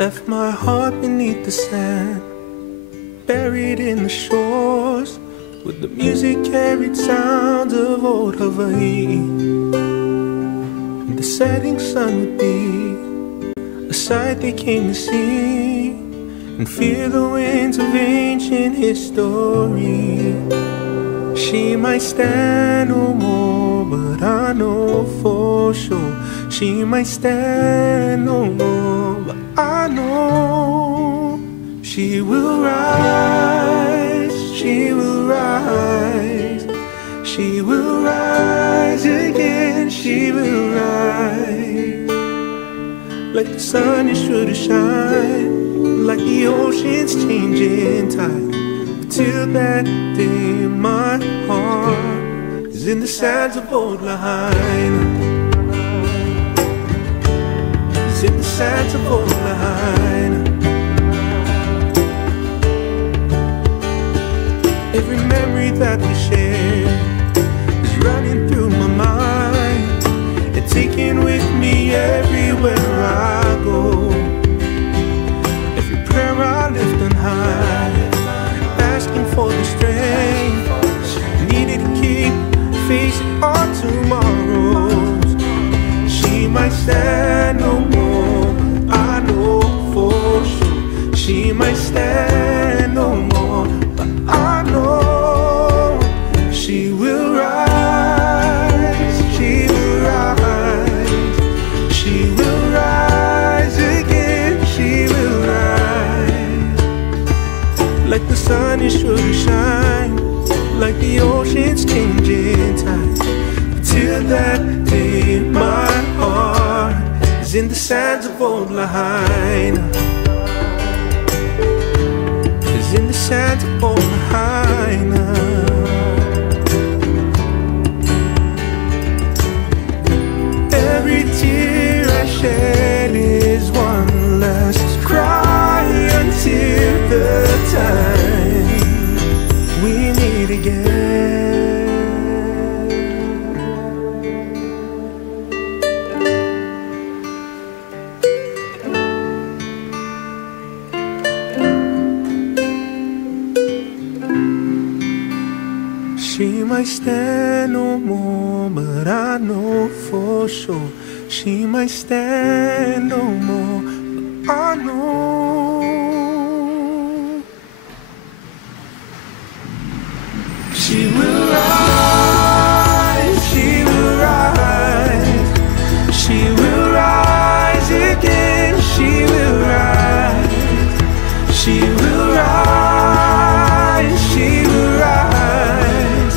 left my heart beneath the sand, buried in the shores, with the music carried sounds of old Hawaii. And the setting sun would be a sight they came to see, and feel the winds of ancient history. She might stand no more, but I know for sure she might stand no more, but I know she will rise, she will rise, she will rise again, she will rise, like the sun is sure to shine, like the ocean's changing tide. But till that day, my heart is in the sands of old Lahaina, is in the sands of old Lahaina. Every memory that we share is running through my mind and taking with me everywhere I go. Every prayer I lift on high, asking for the strength needed to keep facing our tomorrows. She might stand no more, I know for sure. She might stand no more, but I know she will rise, she will rise, she will rise again, she will rise, like the sun is sure to shine, like the ocean's changing tide. Till that day, my heart is in the sands of old Lahaina, is in the sands of old Lahaina. Every tear I shed is one last cry until the time we meet again. She might stand no more, but I know for sure she might stand no more, but I know she will rise, she will rise, she will rise again, she will rise, she will rise, she will rise,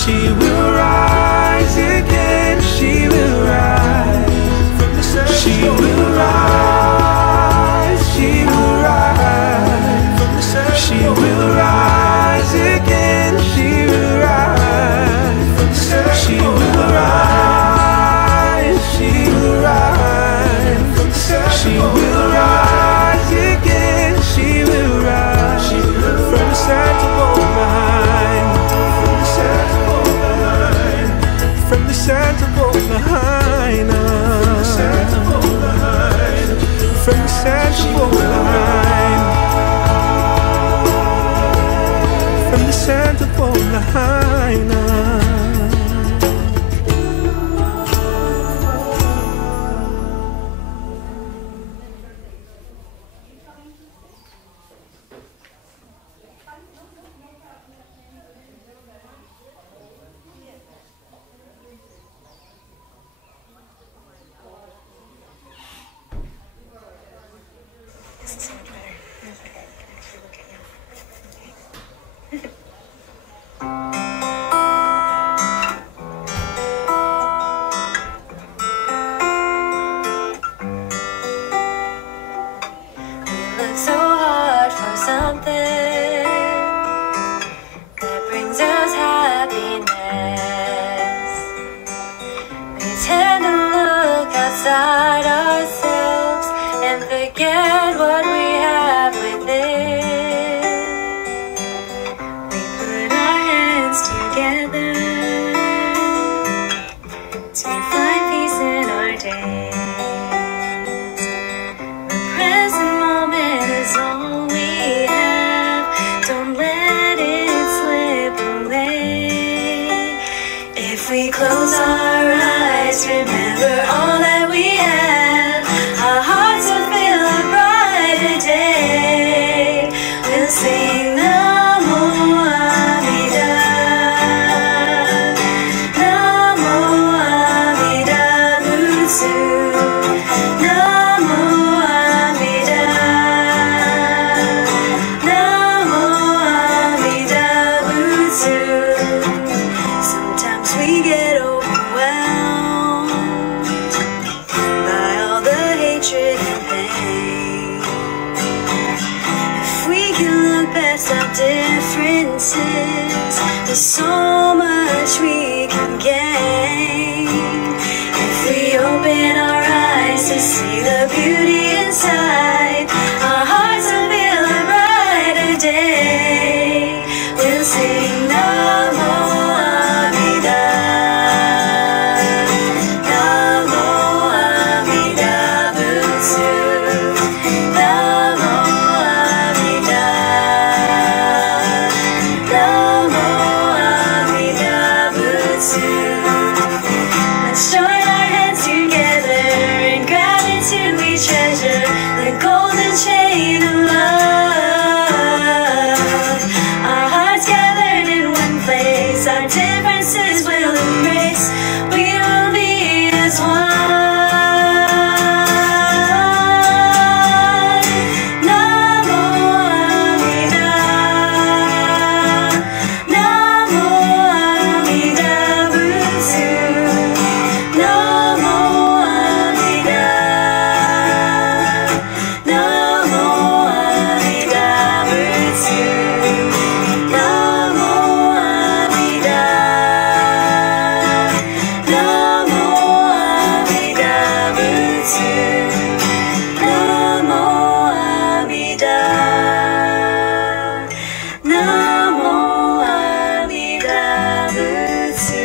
she will rise again, she will rise, she will rise, she will rise, she will rise again, she will rise, she will rise, she will rise, she will rise again, she will rise, from the sands of old Lahaina, from the sands of old Lahaina, from the sands of old Lahaina, from the sands of old Lahaina. past our differences. There's so much we can gain if we open our eyes to see the beauty inside. Our hearts will feel a brighter day. We'll sing Namo Amida, Namo Amida Butsu, Namo Amida, Namo Amida Butsu. Let's join our hands together in gratitude we treasure the golden chain of love. Our hearts gathered in one place, our differences will embrace. We will be as one. Namo Amida, Namo Amida Butsu, Namo Amida, Namo Amida Butsu, Namo Amida, Namo Amida Butsu, Namo Amida, Namo Amida Butsu.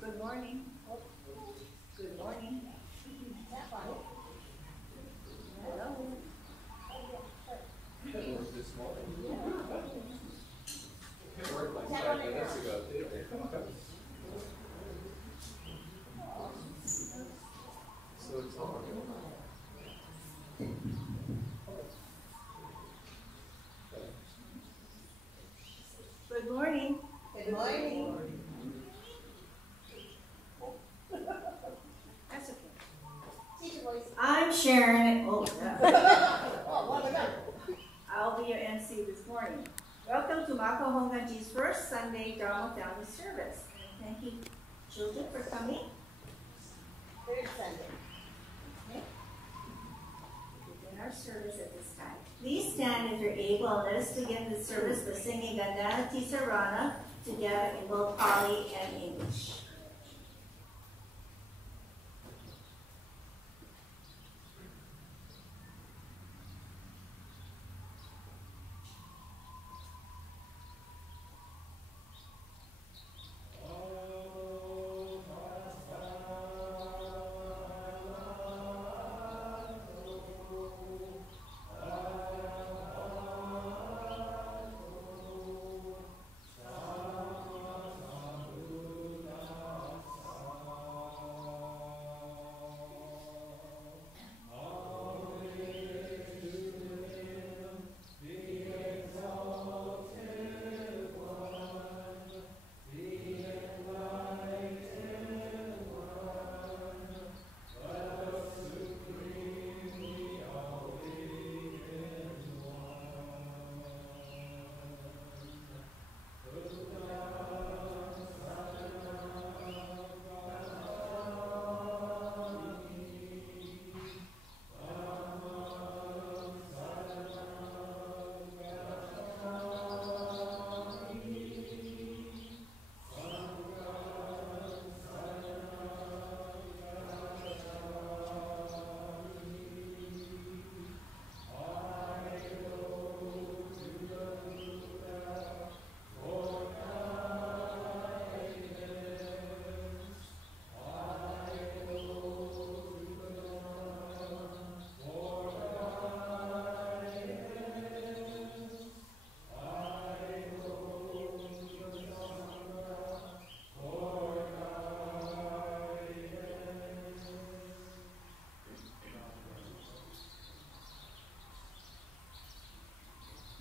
Good morning. Good morning. Hello. It worked this morning. It worked like 5 minutes ago, too. So it's on. Good morning. Good morning. That's okay. Teacher voice. I'm Sharon. Oh, Oh, what was that? I'll be your MC this morning. Welcome to Makawao Hōonkō's first Sunday Dharma Family Service. Thank you, children, for coming. Third Sunday. Okay. Begin our service at this time. Please stand if you're able and let us begin the service by singing Gandana Tisarana together in both Pali and English.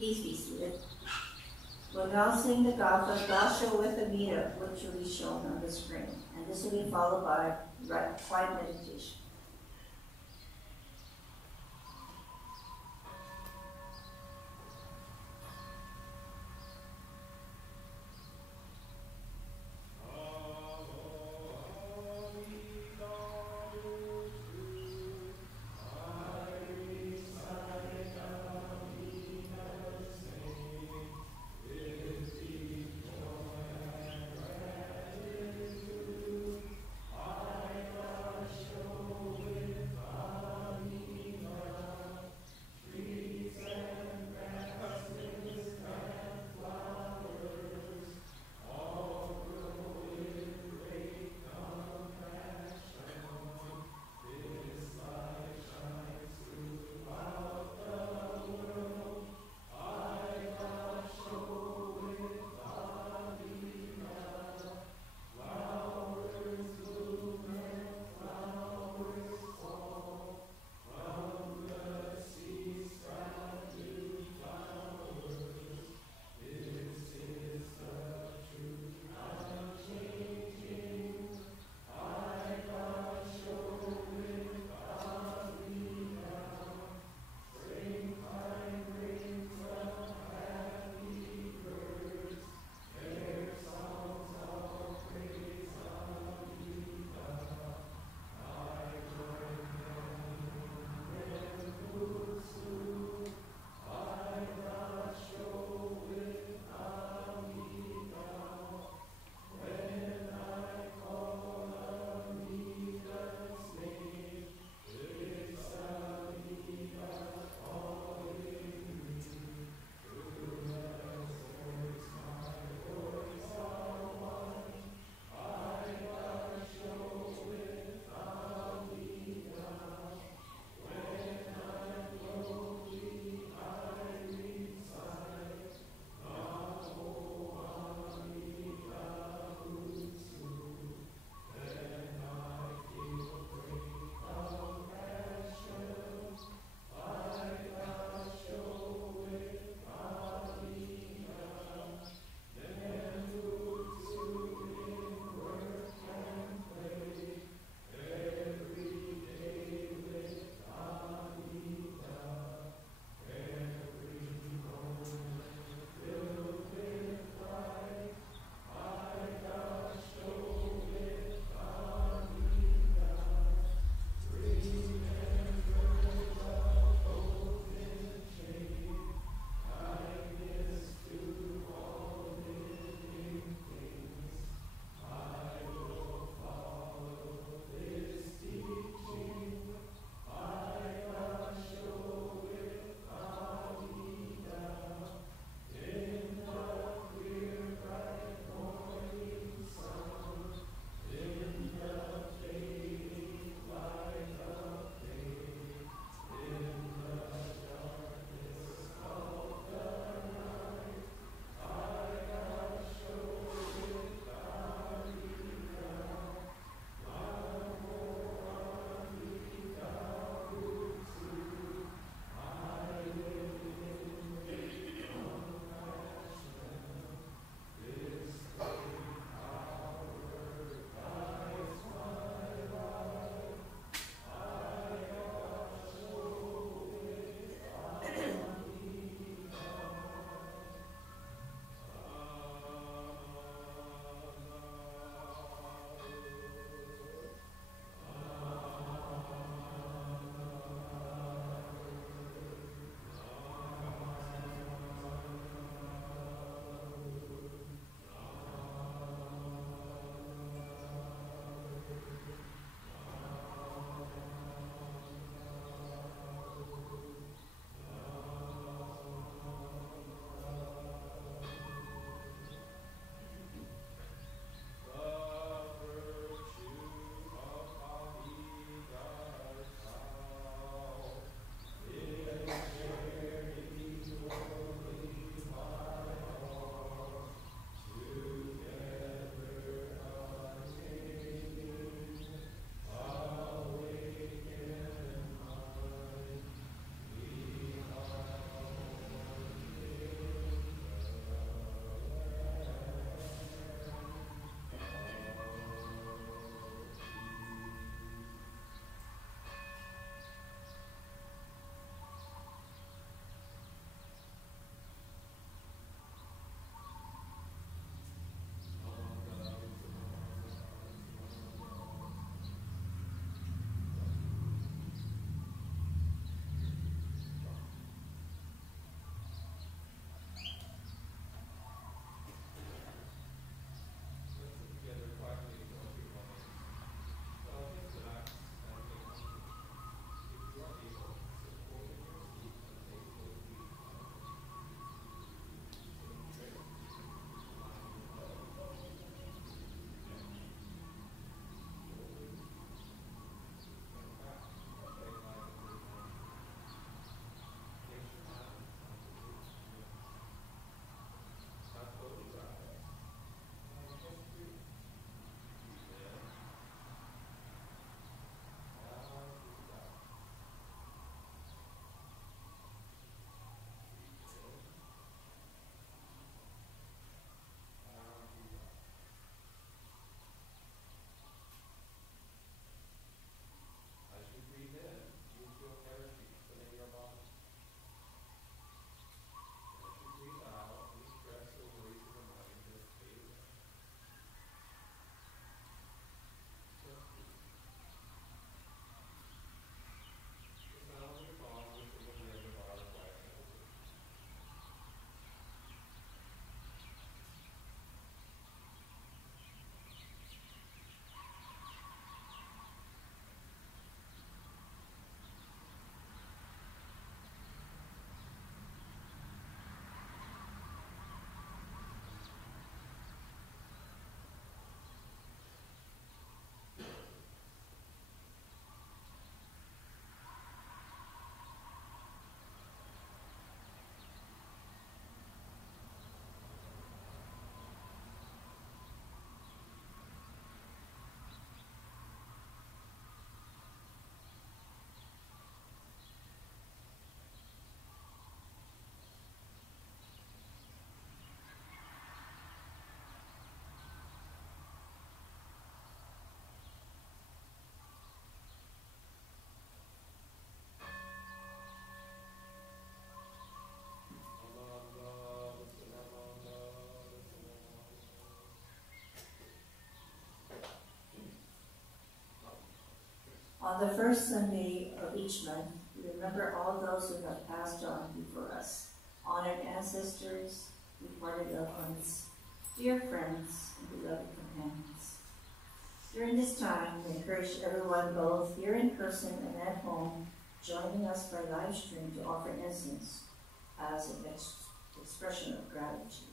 Please be seated. We'll now sing the Gatha Dasha with a meter, which will be shown on the screen. And this will be followed by quiet meditation. Show On the first Sunday of each month, we remember all those who have passed on before us, honored ancestors, departed loved ones, dear friends, and beloved companions. During this time, we encourage everyone, both here in person and at home, joining us by live stream to offer incense as an expression of gratitude.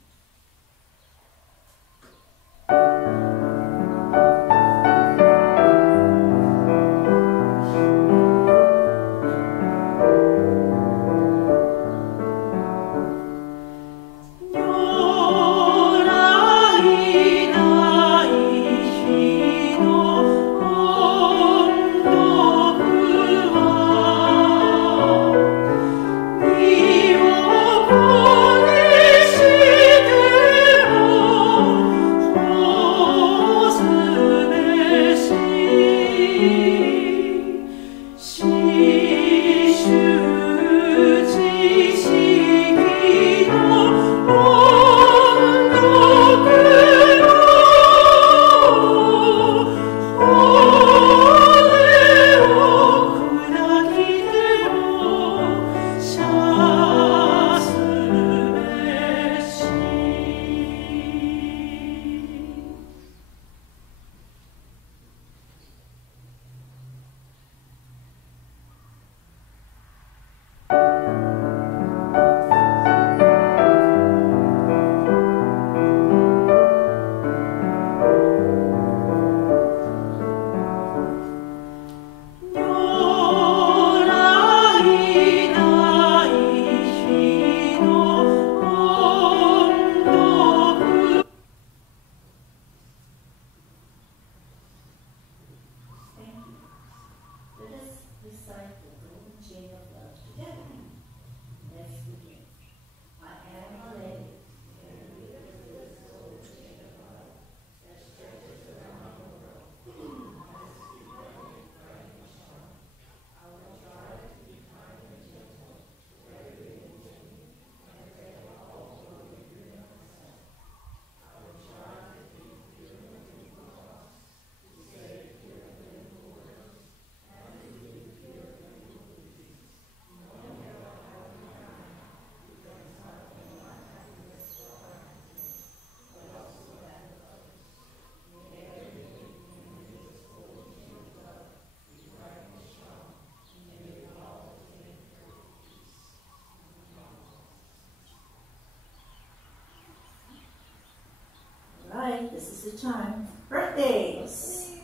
This is the time. Birthdays!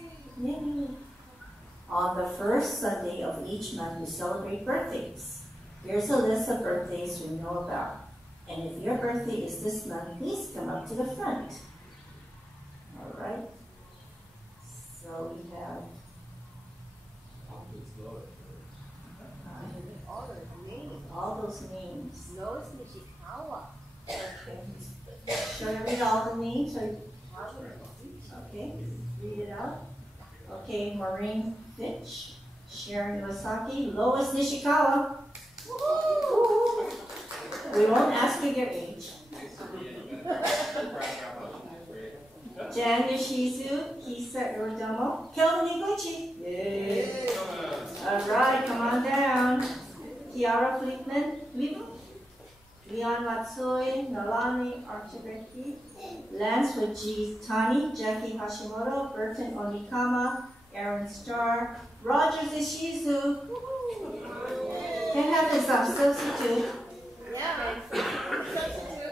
Yay. On the first Sunday of each month, we celebrate birthdays. Here's a list of birthdays we know about. And if your birthday is this month, please come up to the front. All right. So we have all those names. Lois Nishikawa. Okay. Shall I read all the names? Okay, read it out. Okay, Maureen Fitch, Sharon Iwasaki, Lois Nishikawa. We won't ask you your age. Jan Yoshizu, Kisa Iridomo, Kelvin Iguchi. Yay. All right, come on down. Kiara Fleetman, Leon Matsui, Nalani Archibeki, Lance Wajitani, Jackie Hashimoto, Burton Onikama, Aaron Starr, Roger Zishizu. Can have some substitute. Yeah.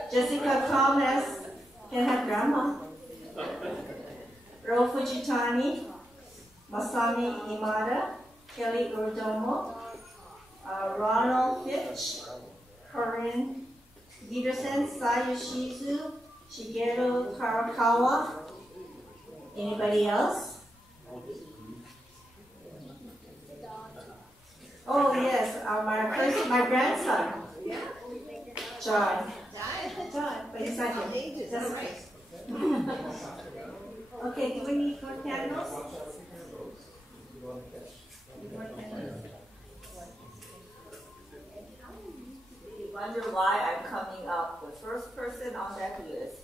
Jessica Thomas. Can have grandma. Earl Fujitani, Masami Imada, Kelly Urdomo, Ronald Fitch, Corinne Giderson, Sayoshizu, Shigeru Karakawa. Anybody else? Oh yes, my grandson, John. John, but he's not here. That's right. Okay, do we need more candles? You wonder why I'm coming up. The first person on that list,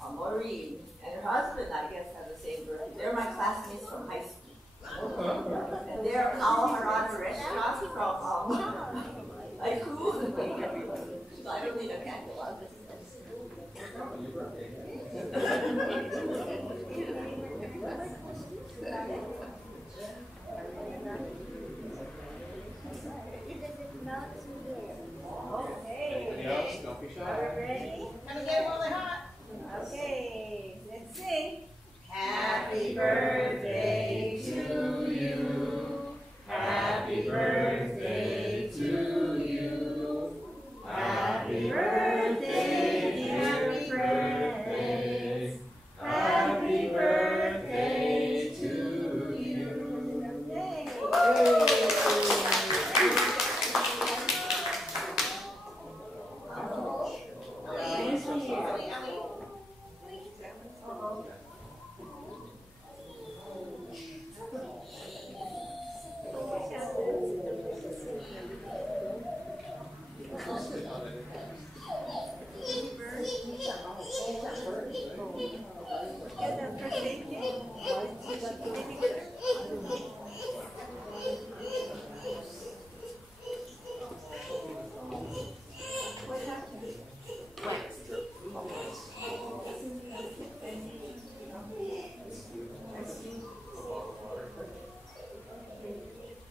Maureen, and her husband, I guess, have the same birthday. They're my classmates from high school. And they're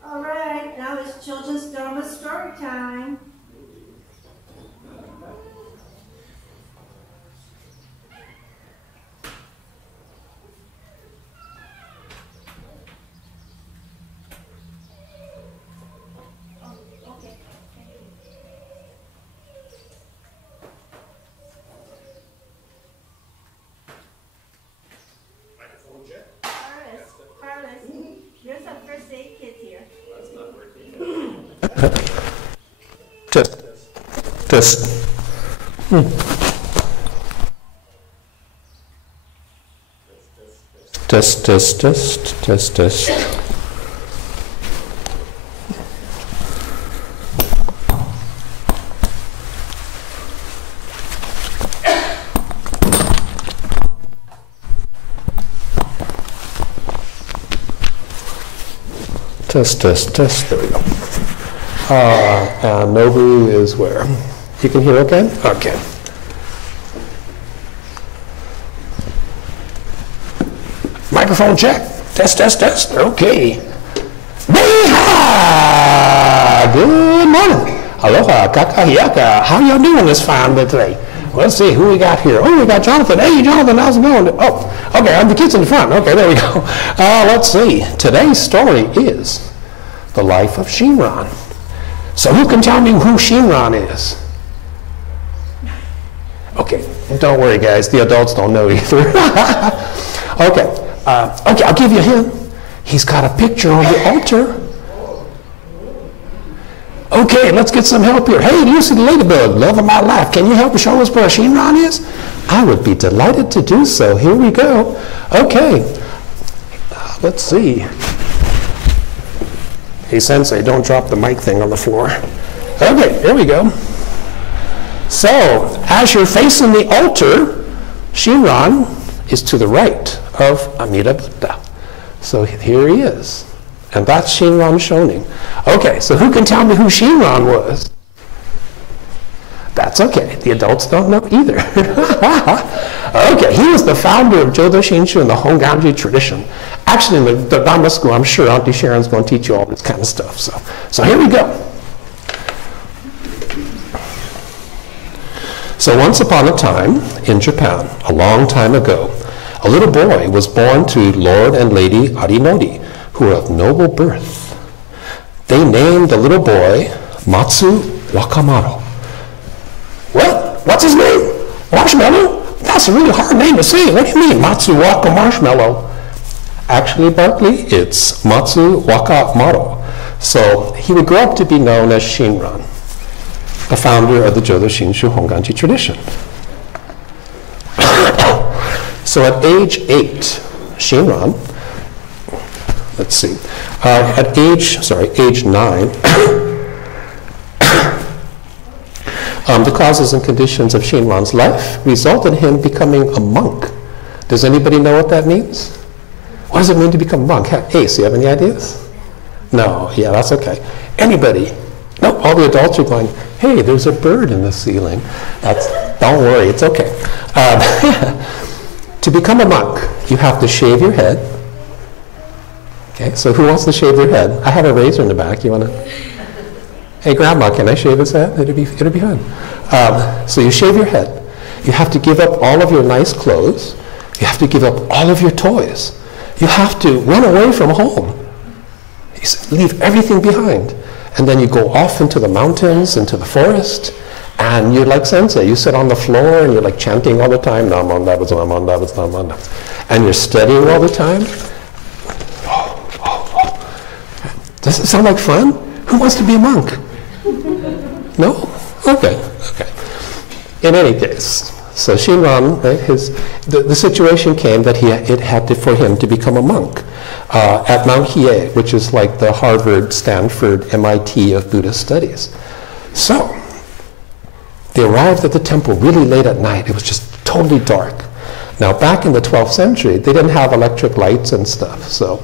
All right, now it's children's Dharma story time. Carlos, there's a first aid kit here. Test. Test. Test. There we go. And Nobu is where? You can hear okay? Okay. Microphone check. Test. Okay. Yeehaw! Good morning. Aloha, kakahiaka. How y'all doing this fine day today? Well, let's see who we got here. Oh, we got Jonathan. Hey, Jonathan, how's it going? Oh, okay, the kid's in the front. Okay, there we go. Let's see. Today's story is the life of Shinran. So who can tell me who Shinran is? Okay, don't worry, guys. The adults don't know either. Okay, I'll give you a hint. He's got a picture on the altar. Okay, let's get some help here. Hey, do you see the ladybug? Love of my life. Can you help show us where Shinran is? I would be delighted to do so. Here we go. Okay, let's see. Hey, Sensei, don't drop the mic thing on the floor. Okay, here we go. So, as you're facing the altar, Shinran is to the right of Amida Buddha. So here he is. And that's Shinran Shonin. Okay, so who can tell me who Shinran was? That's okay. The adults don't know either. Okay, he was the founder of Jodo Shinshu and the Hōonkō tradition. Actually, in the Dharma school, I'm sure Auntie Sharon's going to teach you all this kind of stuff. So here we go. So once upon a time in Japan, a long time ago, a little boy was born to Lord and Lady Arinori, who were of noble birth. They named the little boy Matsu Wakamoto. What? What's his name? Marshmallow? That's a really hard name to say. What do you mean, Matsu Waka Marshmallow? Actually, Barkley, it's Matsu Wakamoto. So he would grow up to be known as Shinran, the founder of the Jodo Shinshu Hōonkō tradition. So at age 8, Shinran, let's see, at age 9, the causes and conditions of Shinran's life resulted in him becoming a monk. Does anybody know what that means? What does it mean to become a monk? Ace, you have any ideas? No, yeah, that's okay. Anybody? No, all the adults are going, hey, there's a bird in the ceiling. Don't worry, it's okay. To become a monk, you have to shave your head. Okay, so who wants to shave their head? I have a razor in the back. You want to? Hey, Grandma, can I shave his head? It'll be fun. So you shave your head. You have to give up all of your nice clothes. You have to give up all of your toys. You have to run away from home. You leave everything behind. And then you go off into the mountains, into the forest, and you're like Sensei. You sit on the floor and you're like chanting all the time, and you're studying all the time. Does it sound like fun? Who wants to be a monk? No? Okay, okay. In any case, so Shinran, right, the situation came that it had to, for him to become a monk at Mount Hiei, which is like the Harvard, Stanford, MIT of Buddhist studies. So they arrived at the temple really late at night. It was just totally dark. Now, back in the 12th century, they didn't have electric lights and stuff. So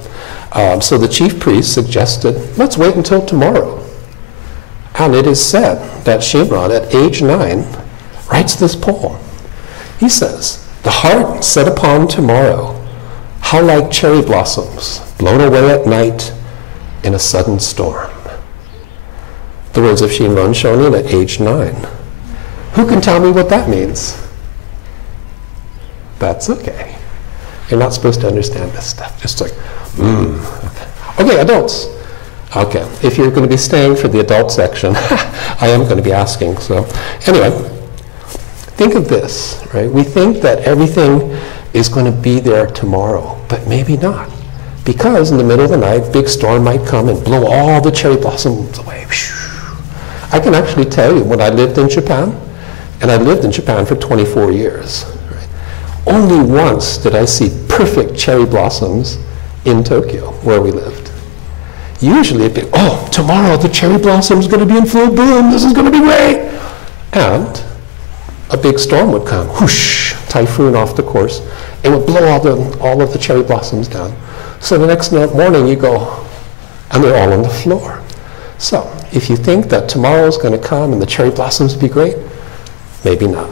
the chief priest suggested, let's wait until tomorrow. And it is said that Shinran, at age 9, writes this poem. He says, the heart set upon tomorrow, how like cherry blossoms blown away at night in a sudden storm. The words of Shinran Shonin at age 9. Who can tell me what that means? That's okay. You're not supposed to understand this stuff. Just like, Okay, adults. Okay, if you're going to be staying for the adult section, I am going to be asking. So anyway, think of this, right? We think that everything is going to be there tomorrow, but maybe not. Because in the middle of the night, big storm might come and blow all the cherry blossoms away. I can actually tell you, when I lived in Japan, and I lived in Japan for 24 years, right? Only once did I see perfect cherry blossoms in Tokyo, where we lived. Usually it'd be, oh, tomorrow the cherry blossom's going to be in full bloom, this is going to be great. And a big storm would come, whoosh, typhoon off the course. It would blow all of the cherry blossoms down. So the next morning you go, and they're all on the floor. So if you think that tomorrow's going to come and the cherry blossoms will be great, maybe not.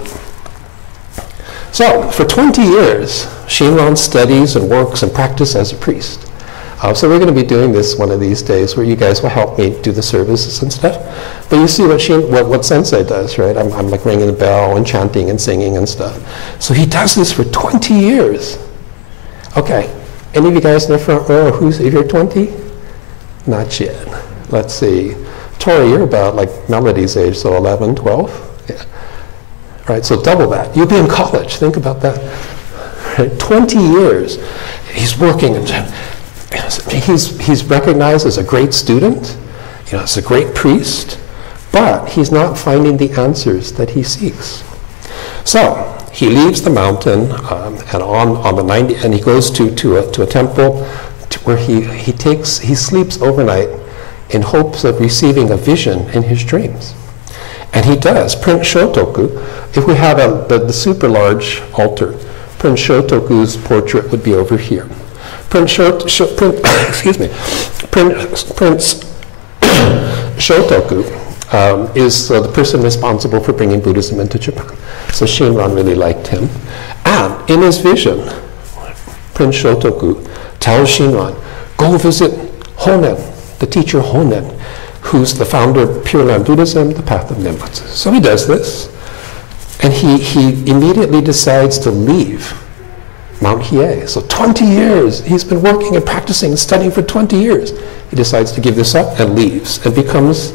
So for 20 years, Shinran studies and works and practices as a priest. So we're going to be doing this one of these days where you guys will help me do the services and stuff. But you see what Sensei does, right? I'm like ringing the bell and chanting and singing and stuff. So he does this for 20 years. Okay, any of you guys in the front row, if you're 20? Not yet. Let's see. Tori, you're about like Melody's age, so 11, 12? Yeah. Right, so double that. You'll be in college. Think about that. Right? 20 years. He's working and he's recognized as a great student, as a great priest, but he's not finding the answers that he seeks. So he leaves the mountain and on the 90, and he goes to a temple where he sleeps overnight in hopes of receiving a vision in his dreams. And he does. Prince Shotoku, if we have the super large altar, Prince Shotoku's portrait would be over here. Prince Shotoku is the person responsible for bringing Buddhism into Japan. So Shinran really liked him. And in his vision, Prince Shotoku tells Shinran, go visit Honen, the teacher Honen, who's the founder of Pure Land Buddhism, the path of Nembutsu. So he does this, and he immediately decides to leave Mount Hiei. So 20 years, he's been working and practicing and studying for 20 years. He decides to give this up and leaves and becomes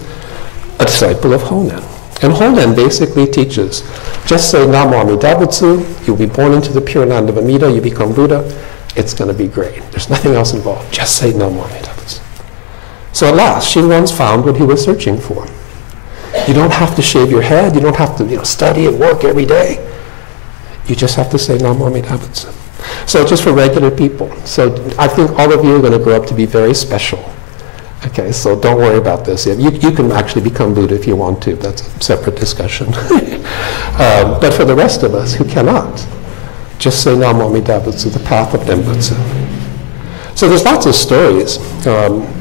a disciple of Honen. And Honen basically teaches, just say Namo Amida Butsu, you'll be born into the pure land of Amida, you become Buddha, it's going to be great. There's nothing else involved, just say Namo Amida Butsu. So at last, Shinran's found what he was searching for. You don't have to shave your head, you don't have to study and work every day. You just have to say Namo Amida Butsu. So just for regular people. So I think all of you are going to grow up to be very special. Okay, so don't worry about this. You can actually become Buddha if you want to. That's a separate discussion. But for the rest of us who cannot, just say Namo Amida Butsu, the path of Nembutsu. So there's lots of stories.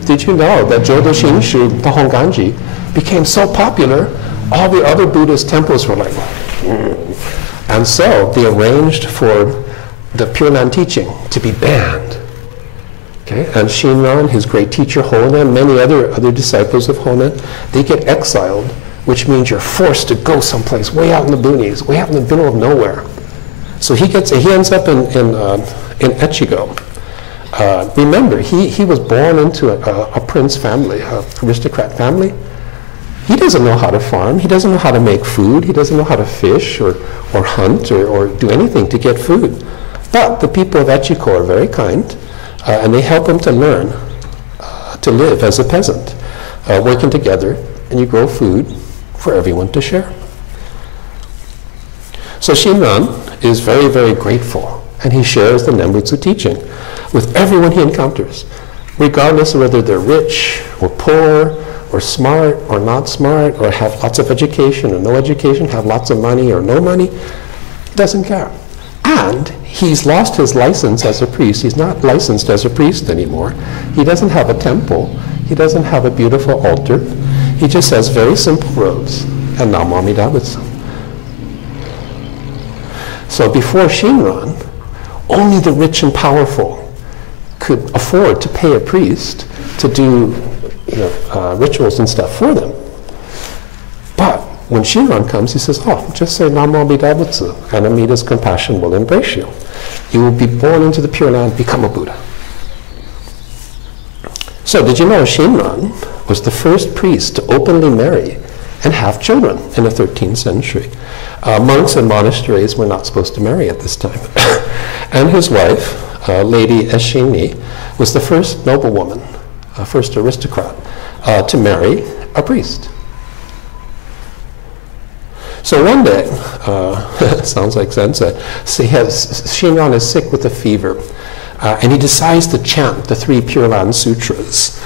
Did you know that Jodo Shinshu, the Honganji, became so popular, all the other Buddhist temples were like, and so they arranged for the Pure Land teaching to be banned. Okay? And Shinran, his great teacher Honen, many other disciples of Honen, they get exiled, which means you're forced to go someplace way out in the boonies, way out in the middle of nowhere. So he ends up in Echigo. Remember, he was born into a prince family, an aristocrat family. He doesn't know how to farm. He doesn't know how to make food. He doesn't know how to fish or hunt or do anything to get food. But the people of Echigo are very kind, and they help him to learn to live as a peasant, working together, and you grow food for everyone to share. So Shinran is very, very grateful, and he shares the Nembutsu teaching with everyone he encounters, regardless of whether they're rich or poor or smart or not smart or have lots of education or no education, have lots of money or no money. He doesn't care. And he's lost his license as a priest. He's not licensed as a priest anymore. He doesn't have a temple. He doesn't have a beautiful altar. He just has very simple robes and Namo Amida Butsu. So before Shinran, only the rich and powerful could afford to pay a priest to do rituals and stuff for them. But when Shinran comes, he says, oh, just say Namo Amida Butsu, and Amida's compassion will embrace you. You will be born into the Pure Land, become a Buddha. So did you know Shinran was the first priest to openly marry and have children in the 13th century? Monks and monasteries were not supposed to marry at this time. And his wife, Lady Eshini, was the first noblewoman, first aristocrat, to marry a priest. So one day, sounds like Sensei, Shinran is sick with a fever, and he decides to chant the 3 Pure Land Sutras.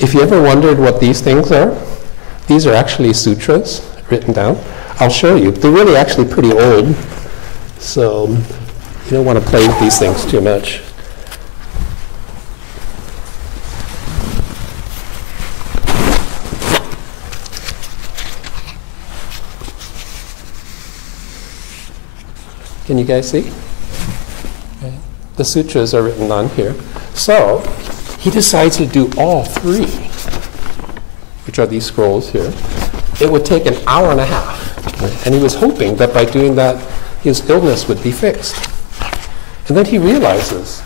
If you ever wondered what these things are, these are actually sutras written down. I'll show you. They're really actually pretty old, so you don't want to play with these things too much. Can you guys see? Okay. The sutras are written on here. So he decides to do all 3, which are these scrolls here. It would take an hour and a half. Right? And he was hoping that by doing that, his illness would be fixed. And then he realizes,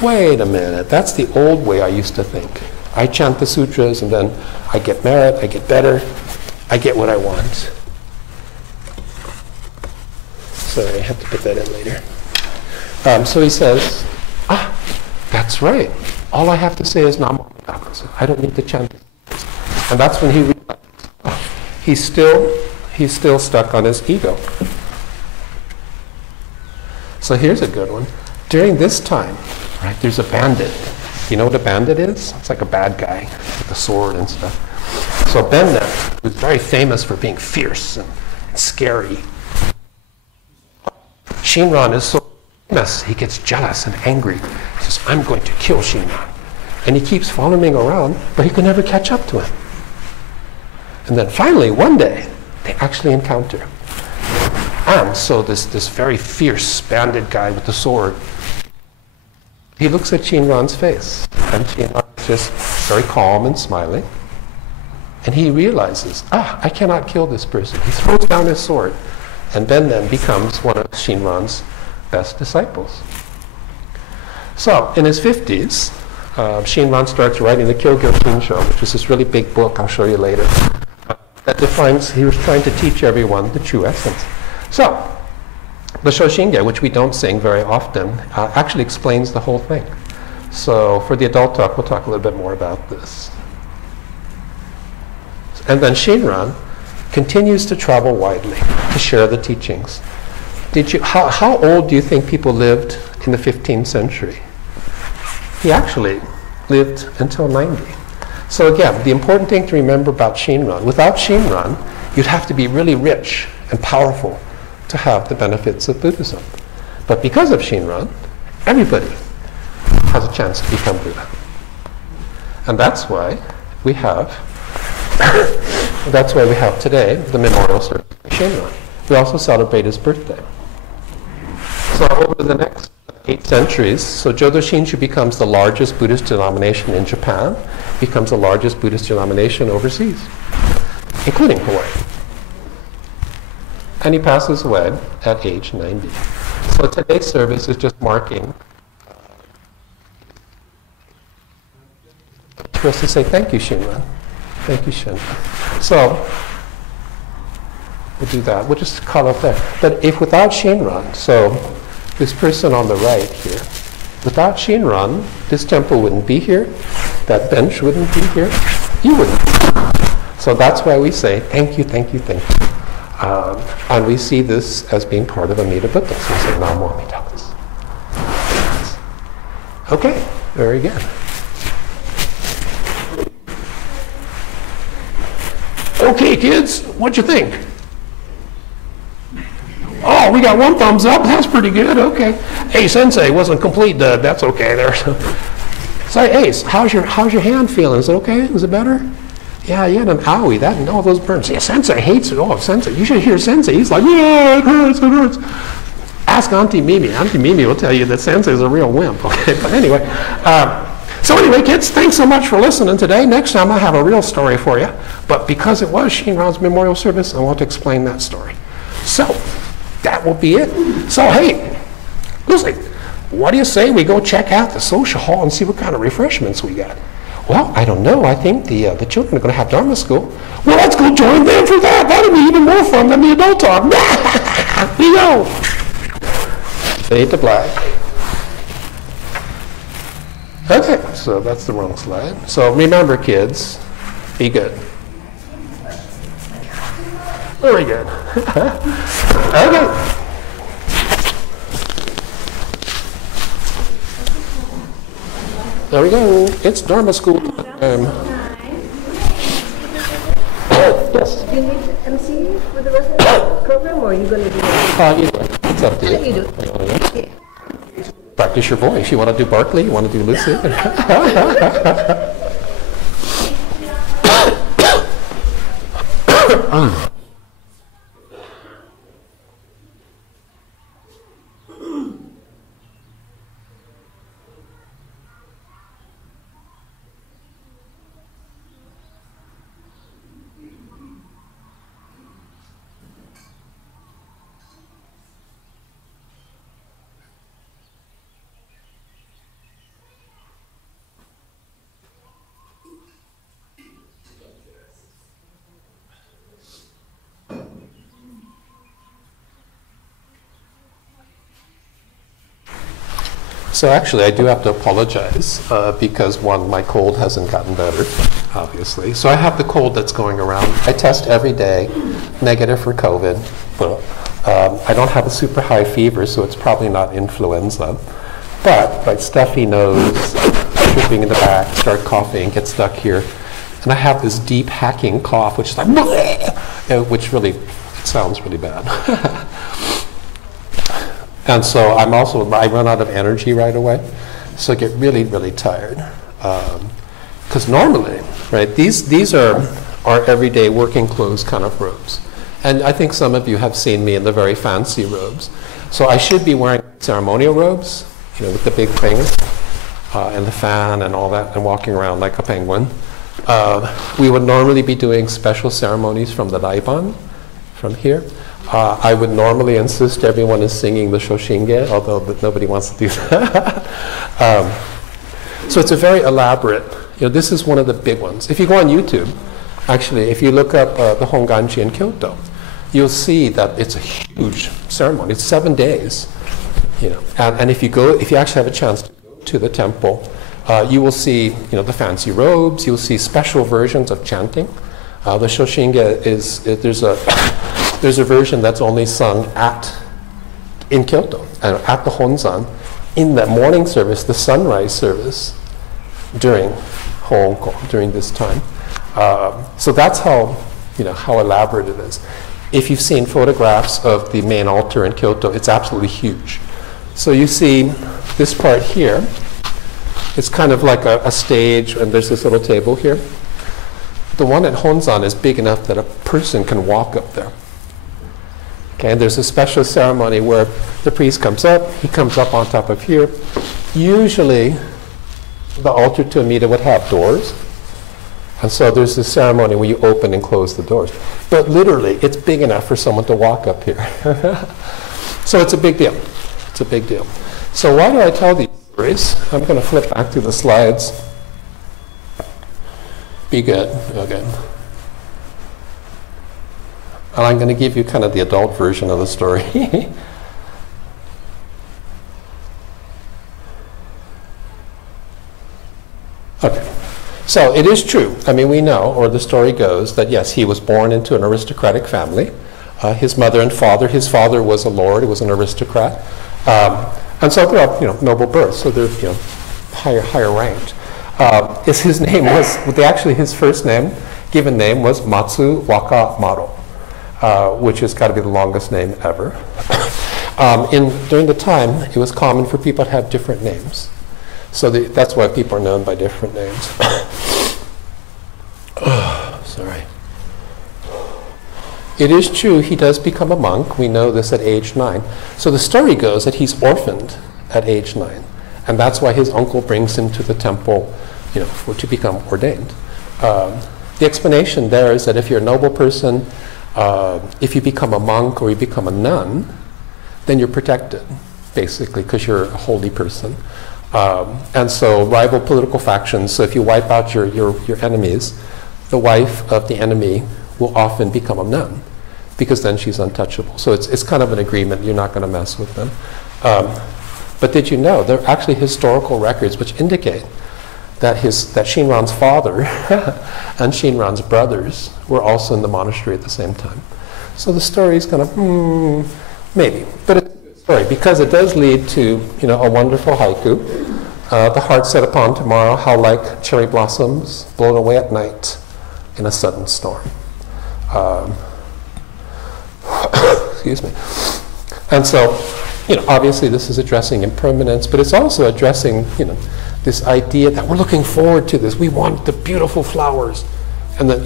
wait a minute, that's the old way I used to think. I chant the sutras and then I get merit, I get better, I get what I want. Sorry, I have to put that in later. So he says, that's right. All I have to say is Namo Amida Butsu. I don't need to chant it. And that's when he realized he's still stuck on his ego. So here's a good one. During this time, right, there's a bandit. You know what a bandit is? It's like a bad guy with a sword and stuff. So Benda, who's very famous for being fierce and scary, Shinran is so famous, he gets jealous and angry. He says, I'm going to kill Shinran. And he keeps following around, but he can never catch up to him. And then finally, one day, they actually encounter. And so this very fierce bandit guy with the sword, he looks at Shinran's face. And Shinran is just very calm and smiling. And he realizes, I cannot kill this person. He throws down his sword. And then becomes one of Shinran's best disciples. So in his 50s, Shinran starts writing the Kyogyo Shinsho, which is this really big book I'll show you later, that defines, he was trying to teach everyone the true essence. So the Shoshinge, which we don't sing very often, actually explains the whole thing. So for the adult talk, we'll talk a little bit more about this. And then Shinran continues to travel widely to share the teachings. How old do you think people lived in the 15th century? He actually lived until 90. So again, the important thing to remember about Shinran, without Shinran, you'd have to be really rich and powerful to have the benefits of Buddhism. But because of Shinran, everybody has a chance to become Buddha. And that's why we have today the memorial service of Shinran. We also celebrate his birthday. So over the next 8 centuries, so Jodo Shinshu becomes the largest Buddhist denomination in Japan, becomes the largest Buddhist denomination overseas, including Hawaii. And he passes away at age 90. So today's service is just marking for us to say thank you, Shinran. Thank you, Shinran. So we'll do that. We'll just call it there. But if without Shinran, so this person on the right here, Without Shinran, this temple wouldn't be here, that bench wouldn't be here, you wouldn't be here. So that's why we say, thank you, thank you, thank you. And we see this as being part of Amida Buddha. So we say, Namo Amida Butsu. Okay, very good. Okay, kids, what'd you think? Oh, we got one thumbs up. That's pretty good. Okay. Hey, Sensei wasn't complete. That's okay there. Say, Ace, how's your hand feeling? Is it okay? Is it better? Yeah, you had an owie. That and all those burns. Yeah, Sensei hates it. Oh, Sensei, you should hear Sensei. He's like, yeah, it hurts, it hurts. Ask Auntie Mimi. Auntie Mimi will tell you that Sensei is a real wimp. Okay, but anyway. So anyway, kids, thanks so much for listening today. Next time I have a real story for you. But because it was Shinran's memorial service, I want to explain that story. So that will be it. So hey, Lucy, what do you say we go check out the social hall and see what kind of refreshments we got? Well, I don't know. I think the children are going to have Dharma school. Well, let's go join them for that. That'll be even more fun than the adult talk. Here you go. Fade to black. Okay, so that's the wrong slide. So remember, kids, be good. Very good. Okay. There we go. It's Dharma school time. Yes. Do you need MC for the rest of the program, or are you going to do it? Either way. It's up to you. You do it. Yeah. Practice your voice. You want to do Barkley? You want to do Lucy? So actually, I do have to apologize because one, my cold hasn't gotten better, obviously. So I have the cold that's going around. I test every day, negative for COVID. But I don't have a super high fever, so it's probably not influenza. But like stuffy nose, dripping in the back, start coughing, get stuck here, and I have this deep hacking cough, which is like, which really sounds really bad. And so I run out of energy right away, so I get really, really tired. Because normally, right, these are our everyday working clothes kind of robes. And I think some of you have seen me in the very fancy robes. So I should be wearing ceremonial robes, you know, with the big things, and the fan and all that, and walking around like a penguin. We would normally be doing special ceremonies from the Daiban, from here. I would normally insist everyone is singing the Shoshinge, although nobody wants to do that. So it's a very elaborate, you know, this is one of the big ones. If you go on YouTube, actually, if you look up the Honganji in Kyoto, you'll see that it's a huge ceremony. It's 7 days, you know. And if you actually have a chance to go to the temple, you will see, you know, the fancy robes. You'll see special versions of chanting. The Shoshinge is there's a version that's only sung in Kyoto, at the Honzan, in the morning service, the sunrise service, during hōonkō, during this time. So that's how, you know, how elaborate it is. If you've seen photographs of the main altar in Kyoto, it's absolutely huge. So you see this part here. It's kind of like a stage, and there's this little table here. The one at Honzan is big enough that a person can walk up there. Okay, and there's a special ceremony where the priest comes up, he comes up on top of here. Usually, the altar to Amida would have doors. And so there's this ceremony where you open and close the doors. But literally, it's big enough for someone to walk up here. So it's a big deal. It's a big deal. So why do I tell these stories? I'm going to flip back to the slides. Be good. Okay. And I'm going to give you kind of the adult version of the story. Okay. So it is true. I mean, we know, or the story goes, that yes, he was born into an aristocratic family. His mother and father, his father was a lord, he was an aristocrat. And so they're of, noble birth, so they're, higher ranked. His name was, actually his first name, given name was Matsu Wakamaru, which has got to be the longest name ever. During the time, it was common for people to have different names. So that's why people are known by different names. Sorry. It is true he does become a monk. We know this at age 9. So the story goes that he's orphaned at age 9. And that's why his uncle brings him to the temple, to become ordained. The explanation there is that if you're a noble person, if you become a monk or you become a nun, then you're protected, basically, because you're a holy person. And so rival political factions, so if you wipe out your enemies, the wife of the enemy will often become a nun, because then she's untouchable. So it's kind of an agreement, you're not going to mess with them. But did you know, there are actually historical records which indicate that Shinran's father and Shinran's brothers were also in the monastery at the same time. So the story is kind of, maybe. But it's a good story, because it does lead to a wonderful haiku. The heart set upon tomorrow, how like cherry blossoms blown away at night in a sudden storm. Excuse me. And so, obviously this is addressing impermanence, but it's also addressing, this idea that we're looking forward to this. We want the beautiful flowers, and that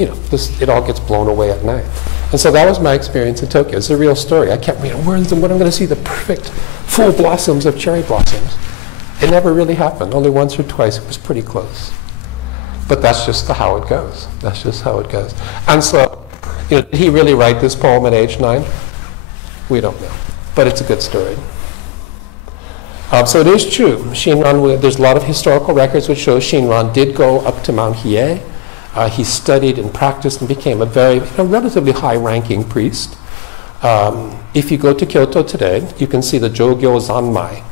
it all gets blown away at night. And so that was my experience in Tokyo. It's a real story. I kept, when I'm going to see the perfect full blossoms of cherry blossoms. It never really happened. Only once or twice. It was pretty close. But that's just how it goes. That's just how it goes. And so, did he really write this poem at age 9? We don't know. But it's a good story. So it is true. Shinran, there's a lot of historical records which show Shinran did go up to Mount Hiei. He studied and practiced and became a very relatively high-ranking priest. If you go to Kyoto today, you can see the Jogyo Zanmai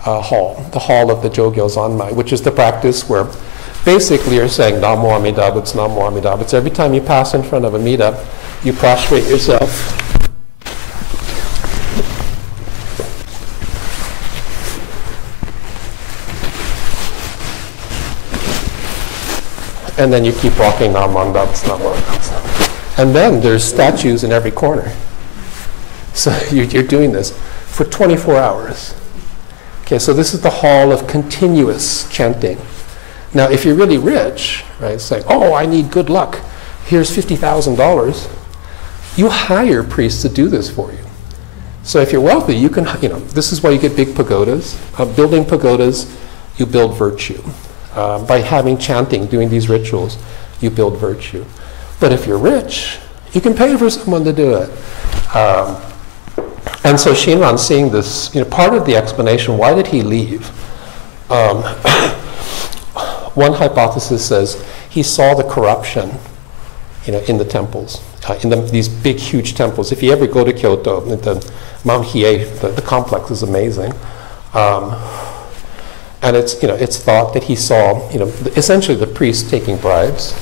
hall, the hall of the Jogyo Zanmai, which is the practice where basically you're saying Namo Amida Butsu, Namo Amida Butsu. Every time you pass in front of Amida, you prostrate yourself. And then you keep walking, and then there's statues in every corner. So you're doing this for 24 hours. Okay, so this is the hall of continuous chanting. Now, if you're really rich, right, say, oh, I need good luck, here's $50,000, you hire priests to do this for you. So if you're wealthy, you can, this is why you get big pagodas. Building pagodas, you build virtue. By having chanting, doing these rituals, you build virtue. But if you're rich, you can pay for someone to do it. And so Shinran, seeing this, part of the explanation, why did he leave? One hypothesis says he saw the corruption, in the temples, these big, huge temples. If you ever go to Kyoto, the Mount Hiei, the complex is amazing. And it's thought that he saw, essentially the priests taking bribes,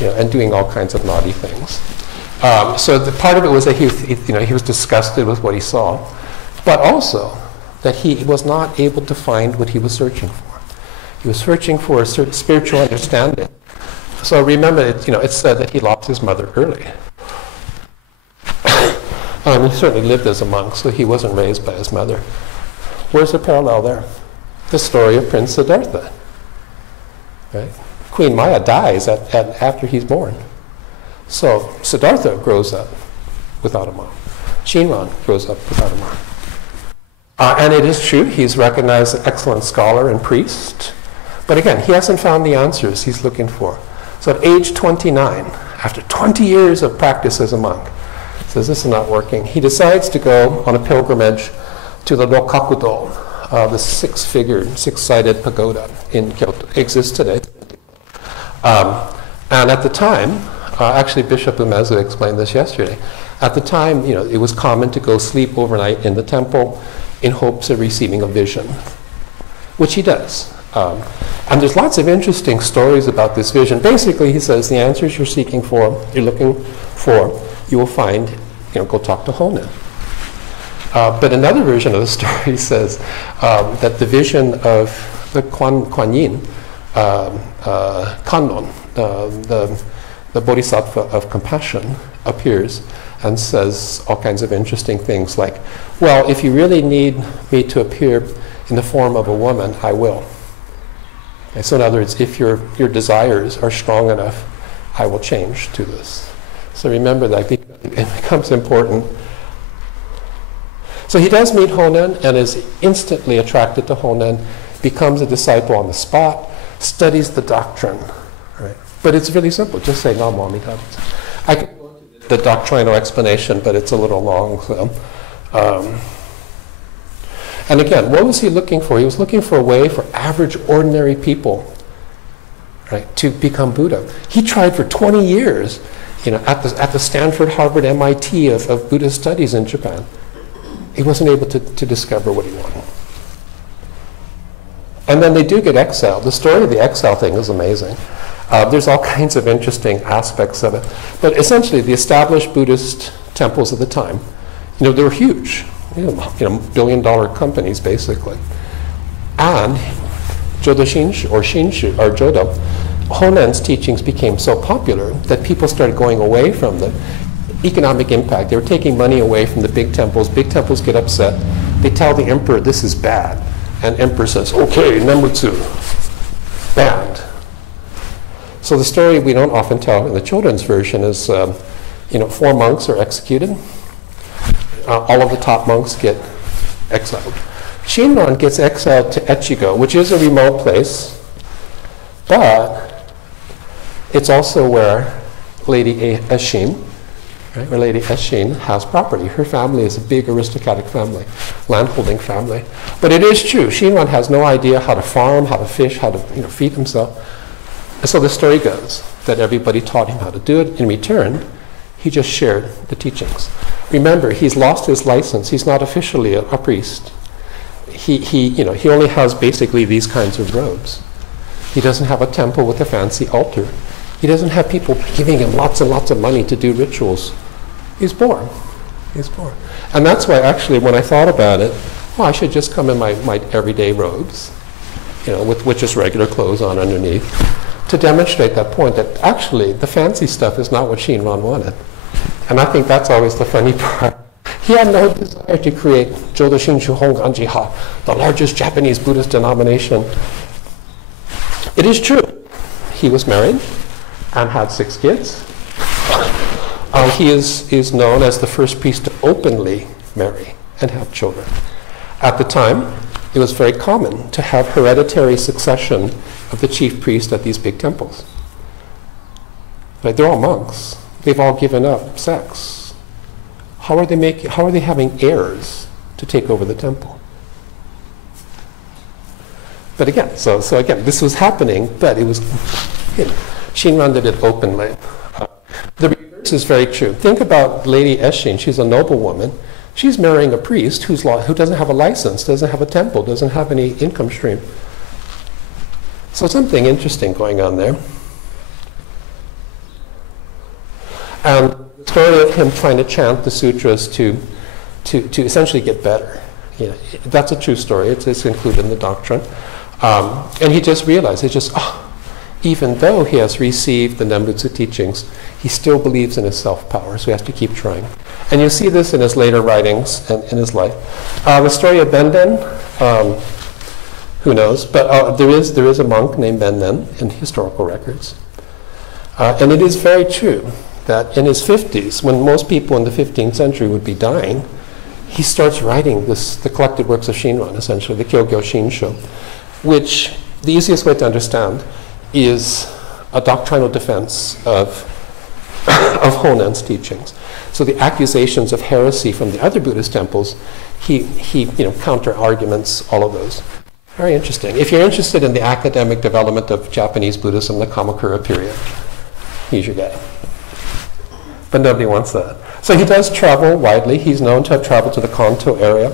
and doing all kinds of naughty things. So the part of it was that he was disgusted with what he saw, but also that he was not able to find what he was searching for. He was searching for a certain spiritual understanding. So remember, it's said that he lost his mother early. He certainly lived as a monk, so he wasn't raised by his mother. Where's the parallel there? The story of Prince Siddhartha. Right? Queen Maya dies after he's born. So Siddhartha grows up without a mom. Shinran grows up without a mom. And it is true, he's recognized as an excellent scholar and priest. But again, he hasn't found the answers he's looking for. So at age 29, after 20 years of practice as a monk, says this is not working. He decides to go on a pilgrimage to the Rokkakudo, the six-sided pagoda in Kyoto. It exists today. And at the time, actually Bishop Umezu explained this yesterday, at the time, it was common to go sleep overnight in the temple in hopes of receiving a vision, which he does. And there's lots of interesting stories about this vision. Basically, he says the answers you're seeking for, you're looking for, you will find, go talk to Honen. But another version of the story says that the vision of the Kuan Yin, Kannon, the Bodhisattva of compassion, appears and says all kinds of interesting things like, well, if you really need me to appear in the form of a woman, I will. Okay, so in other words, if your desires are strong enough, I will change to this. So remember that it becomes important. So he does meet Honen and is instantly attracted to Honen, becomes a disciple on the spot, studies the doctrine. Right? But it's really simple. Just say Namo Amitabha. I could go into the doctrinal explanation, but it's a little long. So, and again, what was he looking for? He was looking for a way for average, ordinary people, right, to become Buddha. He tried for 20 years, at the Stanford, Harvard, MIT of Buddhist studies in Japan. He wasn't able to discover what he wanted. And then they do get exiled. The story of the exile thing is amazing. There's all kinds of interesting aspects of it. But essentially, the established Buddhist temples of the time, they were huge. Billion-dollar companies, basically. And Jodo Shinshu, or Jodo, Honen's teachings became so popular that people started going away from the economic impact. They were taking money away from the big temples. Big temples get upset. They tell the emperor, this is bad. And emperor says, okay, Nembutsu, banned. So the story we don't often tell in the children's version is, 4 monks are executed. All of the top monks get exiled. Shinran gets exiled to Echigo, which is a remote place, but it's also where Lady Eshin, right, where Lady Eshin has property. Her family is a big aristocratic family, landholding family. But it is true, Shinran has no idea how to farm, how to fish, how to feed himself. And so the story goes that everybody taught him how to do it. In return, he just shared the teachings. Remember, he's lost his license. He's not officially a priest. He only has basically these kinds of robes. He doesn't have a temple with a fancy altar. He doesn't have people giving him lots and lots of money to do rituals. He's poor. He's poor. And that's why, actually, when I thought about it, I should just come in my everyday robes, with just regular clothes on underneath, to demonstrate that point that actually the fancy stuff is not what Shinran wanted. And I think that's always the funny part. He had no desire to create Jodo Shinshu Hongan Jiha, the largest Japanese Buddhist denomination. It is true. He was married and had 6 kids. He is known as the first priest to openly marry and have children. At the time, it was very common to have hereditary succession of the chief priest at these big temples. Right? They're all monks. They've all given up sex. How are they having heirs to take over the temple? But again, so again, this was happening, but it was, Shinran did it openly. The reverse is very true. Think about Lady Eshin. She's a noblewoman. She's marrying a priest who doesn't have a license, doesn't have a temple, doesn't have any income stream. So something interesting going on there. And the story of him trying to chant the sutras to essentially get better. That's a true story. It's included in the doctrine. And he just realized, even though he has received the Nembutsu teachings, he still believes in his self-power, so he has to keep trying. And you see this in his later writings and in his life. The story of Benden, who knows? But there is a monk named Benden in historical records. And it is very true that in his 50s, when most people in the 15th century would be dying, he starts writing the collected works of Shinran, essentially, the Kyogyo Shinsho, which the easiest way to understand is a doctrinal defense of Honen's teachings. So the accusations of heresy from the other Buddhist temples, he counter arguments, all of those. Very interesting. If you're interested in the academic development of Japanese Buddhism, the Kamakura period, he's your guy. But nobody wants that. So he does travel widely. He's known to have traveled to the Kanto area.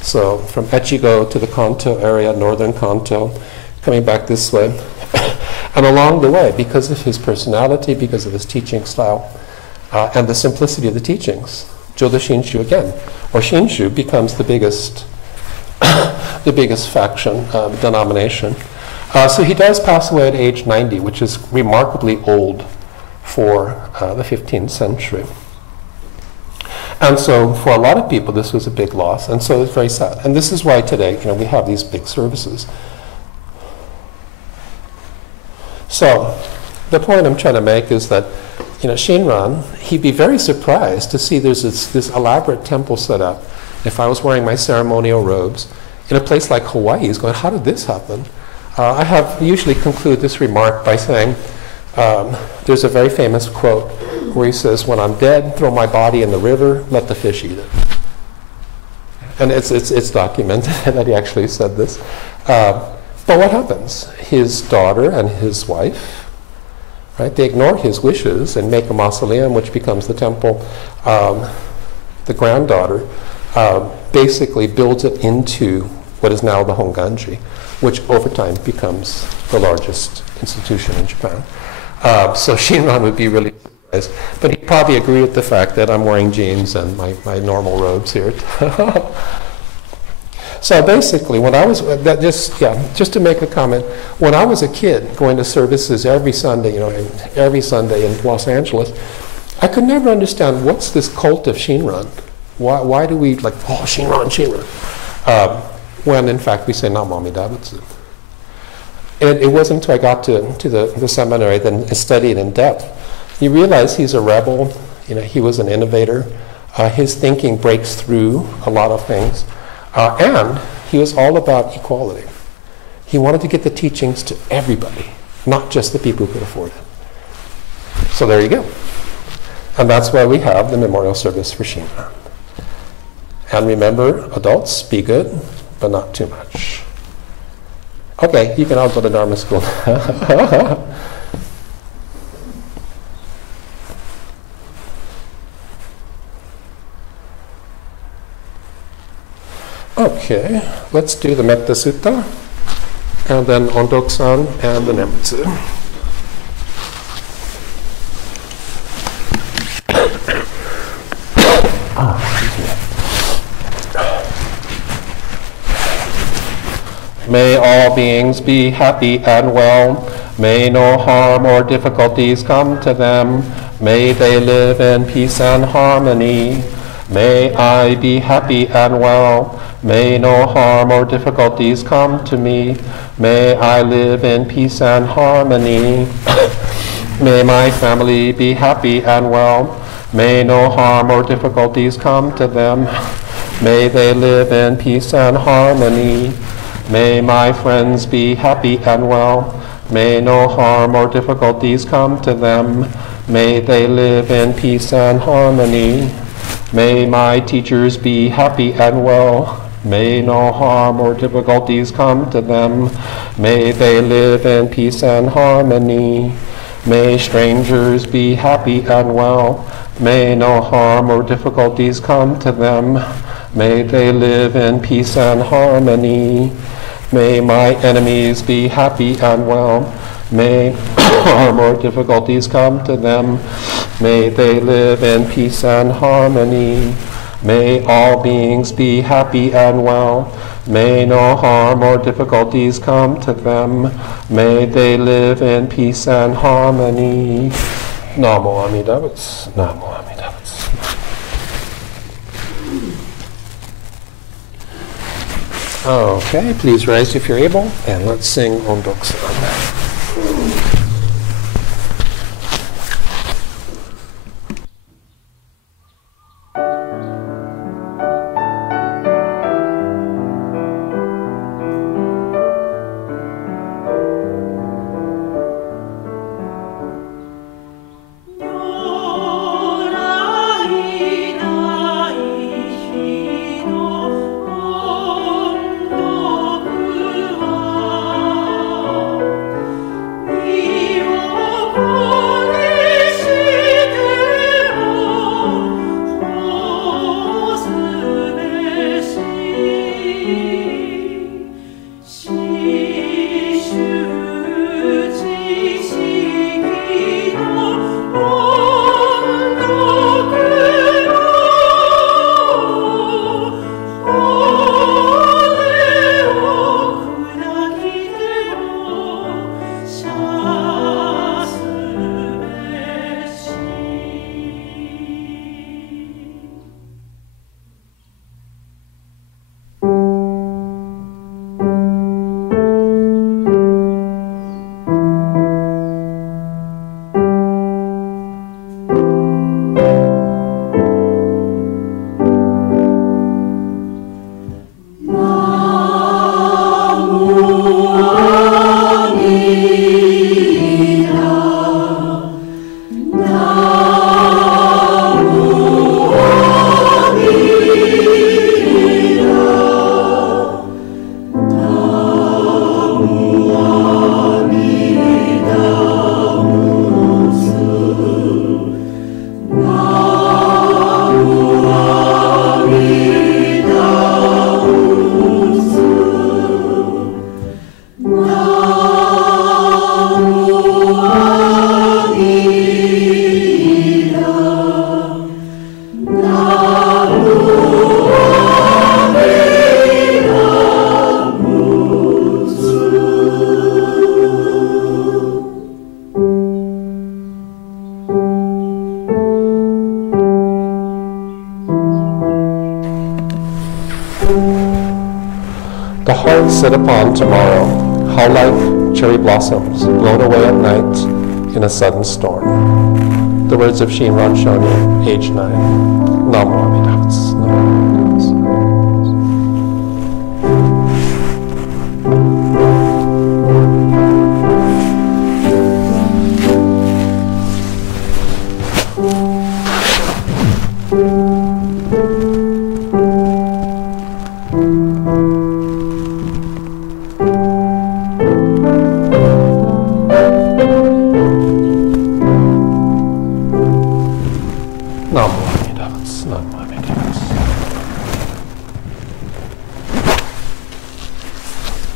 So from Echigo to the Kanto area, northern Kanto, coming back this way. And along the way, because of his personality, because of his teaching style, and the simplicity of the teachings, Jodo Shinshu again, or Shinshu, becomes the biggest faction, denomination. So he does pass away at age 90, which is remarkably old for the 15th century. And so for a lot of people, this was a big loss, and so it's very sad. And this is why today, we have these big services. So the point I'm trying to make is that, Shinran, he'd be very surprised to see there's this elaborate temple set up. If I was wearing my ceremonial robes in a place like Hawaii, he's going, how did this happen? I usually conclude this remark by saying, there's a very famous quote where he says, when I'm dead, throw my body in the river, let the fish eat it. And it's documented that he actually said this. But what happens? His daughter and his wife, right, they ignore his wishes and make a mausoleum, which becomes the temple. The granddaughter basically builds it into what is now the Honganji, which over time becomes the largest institution in Japan. So Shinran would be really surprised. But he'd probably agree with the fact that I'm wearing jeans and my normal robes here. So basically, when I was, just to make a comment, when I was a kid going to services every Sunday, every Sunday in Los Angeles, I could never understand what's this cult of Shinran. Why do we Shinran? When in fact we say Namo Amida Butsu. And it wasn't until I got to the seminary then studied in depth. You realize he's a rebel, he was an innovator. His thinking breaks through a lot of things. And he was all about equality. He wanted to get the teachings to everybody, not just the people who could afford it. So there you go. And that's why we have the memorial service for Shinran. And remember, adults, be good, but not too much. Okay, you can all go to Dharma school. Okay, let's do the Metta Sutta, and then Ondoksan and the Nembutsu. May all beings be happy and well. May no harm or difficulties come to them. May they live in peace and harmony. May I be happy and well. May no harm or difficulties come to me. May I live in peace and harmony. May my family be happy and well. May no harm or difficulties come to them. May they live in peace and harmony. May my friends be happy and well. May no harm or difficulties come to them. May they live in peace and harmony. May my teachers be happy and well. May no harm or difficulties come to them. May they live in peace and harmony. May strangers be happy and well. May no harm or difficulties come to them. May they live in peace and harmony. May my enemies be happy and well. May harm or difficulties come to them. May they live in peace and harmony. May all beings be happy and well. May no harm or difficulties come to them. May they live in peace and harmony. Namo Amida Butsu. Namo Amida Butsu. Okay, please rise if you're able, and let's sing Ondoksan. Namo The heart sit upon tomorrow, how like cherry blossoms blown away at night in a sudden storm. The words of Shinran Shonin, age 9. Namo Amida Butsu. Namo Amida Butsu.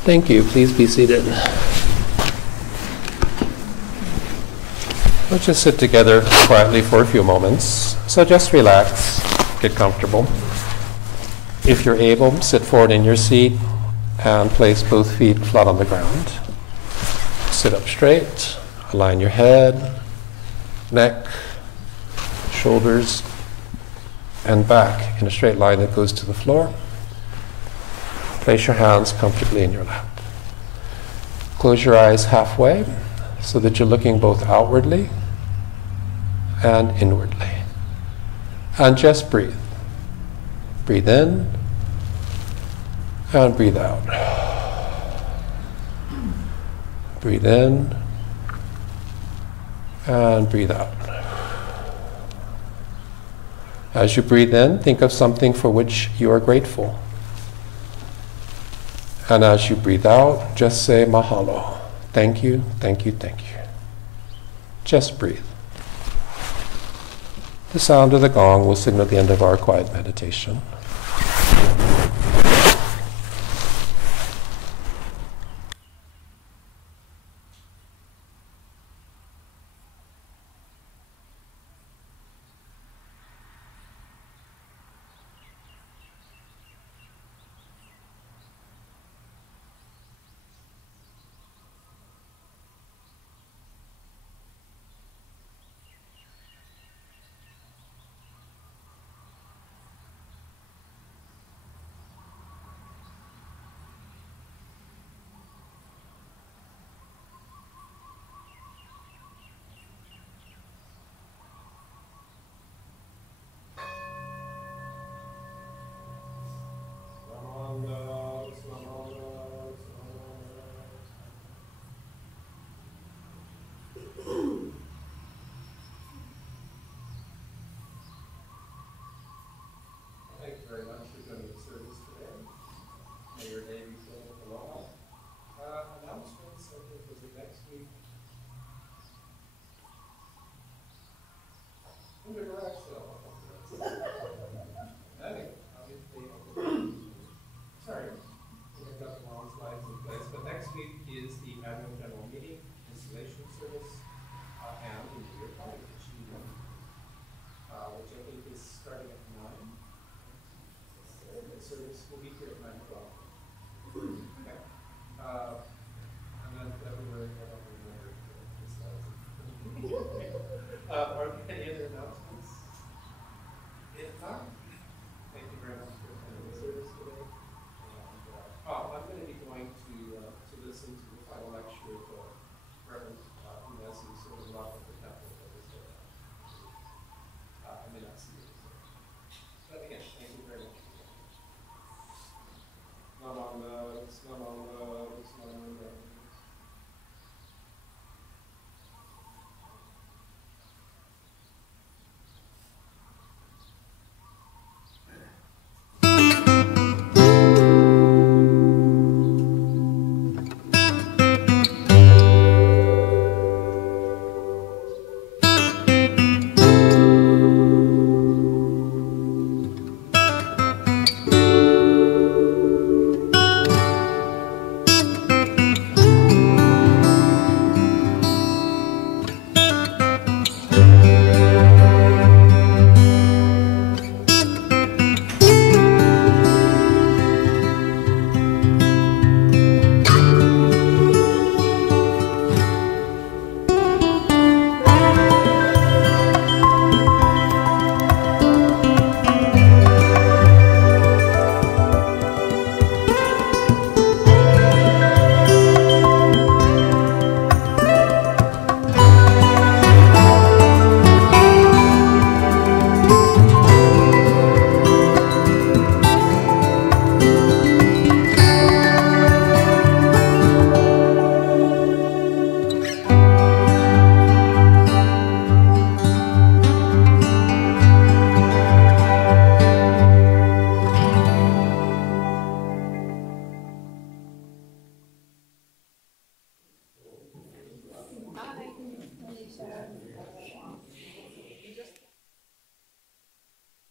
Thank you. Please be seated. Let's just sit together quietly for a few moments. So just relax, get comfortable. If you're able, sit forward in your seat and place both feet flat on the ground. Sit up straight, align your head, neck, shoulders, and back in a straight line that goes to the floor. Place your hands comfortably in your lap. Close your eyes halfway so that you're looking both outwardly and inwardly. And just breathe. Breathe in and breathe out. Breathe in and breathe out. As you breathe in, think of something for which you are grateful. And as you breathe out, just say mahalo. Thank you, thank you, thank you. Just breathe. The sound of the gong will signal the end of our quiet meditation. Thank you very much for joining the service today. May your day be filled with aloha. Announcements, I think, was it next week? Anyway, sorry, we've got the wrong slides in place, but next week is the annual general meeting, installation service, and the New Year party, which I think is starting at 9. The service will be here at 9 o'clock.